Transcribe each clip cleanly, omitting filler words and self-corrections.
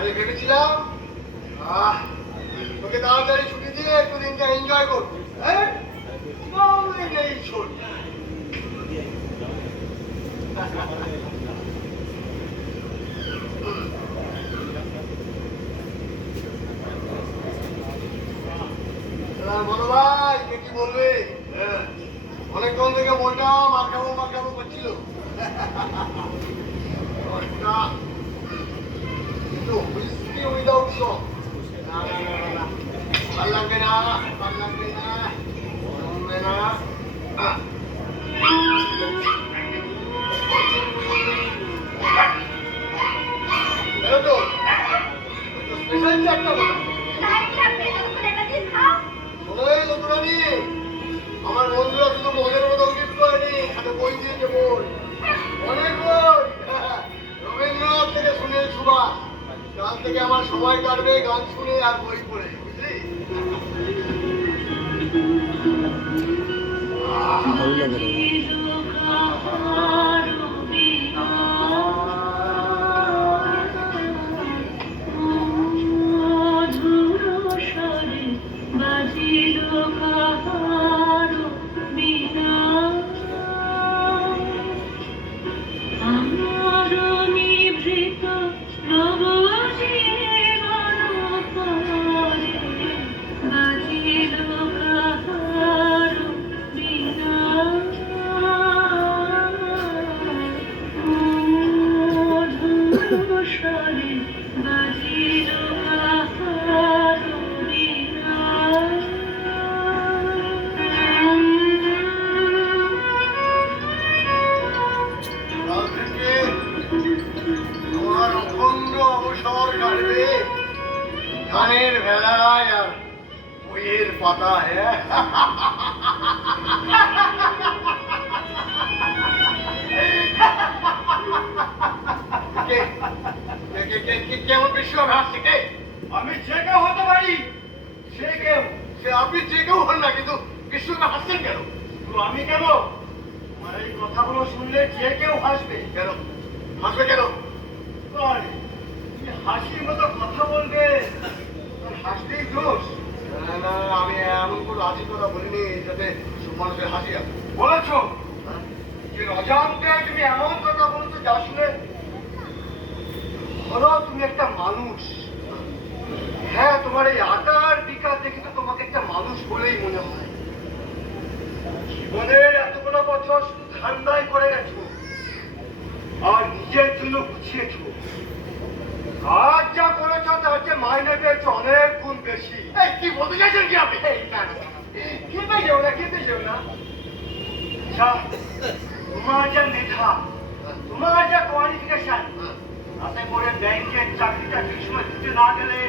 আমি ভেবেছিলাম তোকে তাড়াতাড়ি ছুটি দিয়ে একটু দিনটা এনজয় করবি। হ্যাঁ নেই ছোট বলো ভাই কে কি বলবে? অনেকক্ষণ থেকে মনটা মারখাবো করছিল। কিন্তু হুইস্কি উইদাউট সং ভাল লাগবে না, ভাল লাগবে না, শুনবে না। স্পেশাল চারটা বলা আমার বন্ধুরা শুধু মনের মতো গিফট করেনি, সাথে বই দিয়েছে বই, অনেক বই। রবীন্দ্রনাথ থেকে সুনীল সুভাষ, কাল থেকে আমার সময় কাটবে গান শুনে আর বই পড়ে, বুঝলি? গানের ভেলায় আর বইয়ের পাতায়। কেমন বিশ্বাস হাসছে কে? আমি যে কেউ হতে পারি, সে কেউ, সে আপনি যে কেউ হন না, কিন্তু বিশ্বকে হাসছেন কেন? আমি কেন? আমার এই কথাগুলো শুনলে যে কেউ হাসবে। কেন হাসবে? কেন হাসির মতো কথা বলবে? হাসতেই দোষ? না না, আমি এমন কোনো হাসির কথা বলিনি যাতে মানুষের হাসি আসে। বলেছ যে অজান্তে তুমি এমন কথা বলছো যা শুনে ধরো তুমি একটা মানুষ। হ্যাঁ, তোমার এই আকার বিকার দেখে তো তোমাকে একটা মানুষ বলেই মনে হয়। জীবনের এতগুলো বছর শুধু ঠান্ডায় করে গেছো আর নিজের জন্য গুছিয়েছো। আজ যা করেছো তার যে মাইনে পেয়েছো অনেক গুণ বেশি। কি বলতে চাইছেন কি আপনি? খেতে যাও না, খেতে যাও না। আচ্ছা, তোমার যা মেধা, তোমার যা কোয়ালিফিকেশন, তাতে করে ব্যাংকের চাকরিটা ঠিক সময় দিতে না গেলে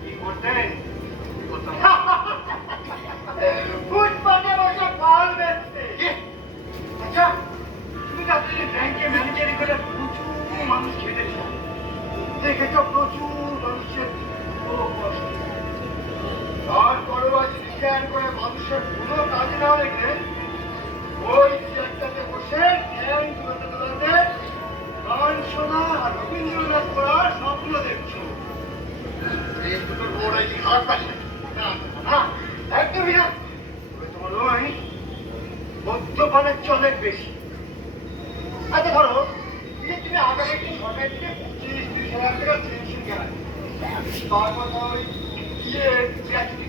কি করতেন? ফুটপাতে বসে ফল বেচতে। আচ্ছা, তুমি তাদের ব্যাংকে ম্যানেজারি করে প্রচুর মানুষ খেটেছো, দেখেছো প্রচুর মানুষের কষ্ট। তারপরেও আজ রিটায়ার করে মানুষের কোনো কাজে না রেখে ওই চেয়ারটাতে বসে ধ্যান দোলাতে গান শোনা আর রবীন্দ্রনাথ পড়ার স্বপ্ন দেখছো। এই দুটোর মোড়াই কি খারাপ পাচ্ছে? না, একদমই না। তোমার ওই মদ্যপানের চেয়ে অনেক বেশি। আচ্ছা ধরো, তুমি আগামী সরকার থেকে 25-30 হাজার টাকা পেনশন গেলে, তারপর ওই গ্র্যাচুইটি